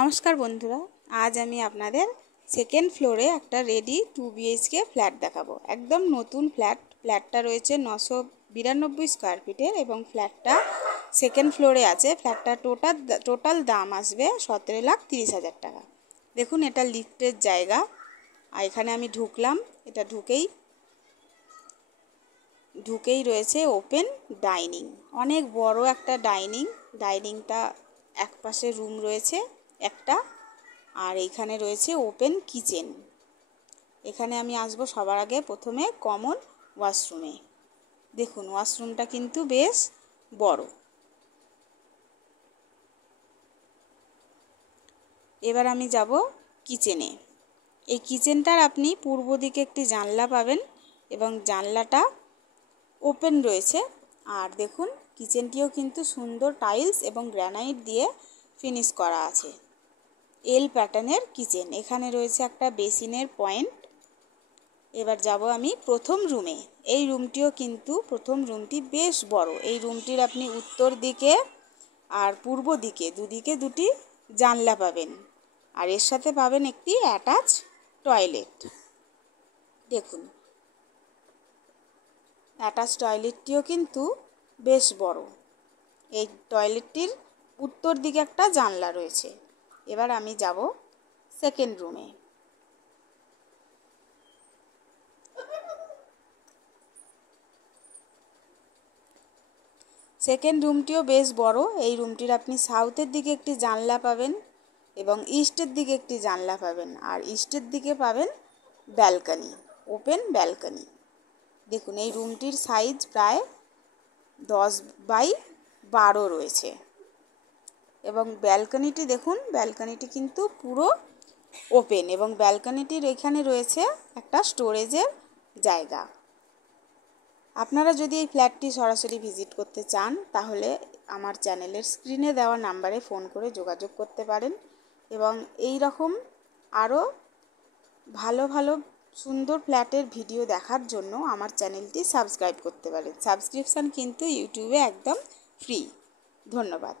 নমস্কার বন্ধুরা, আজ আমি আপনাদের সেকেন্ড ফ্লোরে একটা রেডি 2 BHK ফ্ল্যাট দেখাবো। একদম নতুন ফ্ল্যাটটা রয়েছে 992 স্কোয়ার ফিটের এবং ফ্ল্যাটটা সেকেন্ড ফ্লোরে আছে। ফ্ল্যাটটা টোটাল দাম আসবে 17,30,000 টাকা। দেখুন, এটা লিফটের জায়গা। আর এখানে আমি ঢুকলাম, এটা ঢুকেই রয়েছে ওপেন ডাইনিং। অনেক বড় একটা ডাইনিংটা একপাশে রুম রয়েছে একটা, আর এইখানে রয়েছে ওপেন কিচেন। এখানে আমি আসবো সবার আগে প্রথমে কমন ওয়াশরুমে। দেখুন, ওয়াশরুমটা কিন্তু বেশ বড়। এবার আমি যাব কিচেনে। এই কিচেনটার আপনি পূর্ব দিকে একটি জানলা পাবেন এবং জানলাটা ওপেন রয়েছে। আর দেখুন, কিচেনটিও কিন্তু সুন্দর টাইলস এবং গ্রানাইট দিয়ে ফিনিশ করা আছে। এল প্যাটার্নের কিচেন। এখানে রয়েছে একটা বেসিনের পয়েন্ট। এবার যাব আমি প্রথম রুমে। এই রুমটিও কিন্তু প্রথম রুমটি বেশ বড়। এই রুমটির আপনি উত্তর দিকে আর পূর্ব দিকে দুদিকে দুটি জানলা পাবেন, আর এর সাথে পাবেন একটি অ্যাটাচ টয়লেট। দেখুন, অ্যাটাচ টয়লেটটিও কিন্তু বেশ বড়। এই টয়লেটটির উত্তর দিকে একটা জানলা রয়েছে। এবার আমি যাব সেকেন্ড রুমে। সেকেন্ড রুমটিও বেশ বড়। এই রুমটির আপনি সাউথের দিকে একটি জানলা পাবেন এবং ইস্টের দিকে একটি জানলা পাবেন, আর ইস্টের দিকে পাবেন ব্যালকনি, ওপেন ব্যালকনি। দেখুন, এই রুমটির সাইজ প্রায় 10x12 রয়েছে এবং ব্যালকনিটি দেখুন, ব্যালকনিটি কিন্তু পুরো ওপেন এবং ব্যালকনিটির এখানে রয়েছে একটা স্টোরেজের জায়গা। আপনারা যদি এই ফ্ল্যাটটি সরাসরি ভিজিট করতে চান তাহলে আমার চ্যানেলের স্ক্রিনে দেওয়া নাম্বারে ফোন করে যোগাযোগ করতে পারেন এবং এই রকম আরও ভালো ভালো সুন্দর ফ্ল্যাটের ভিডিও দেখার জন্য আমার চ্যানেলটি সাবস্ক্রাইব করতে পারেন। সাবস্ক্রিপশান কিন্তু ইউটিউবে একদম ফ্রি। ধন্যবাদ।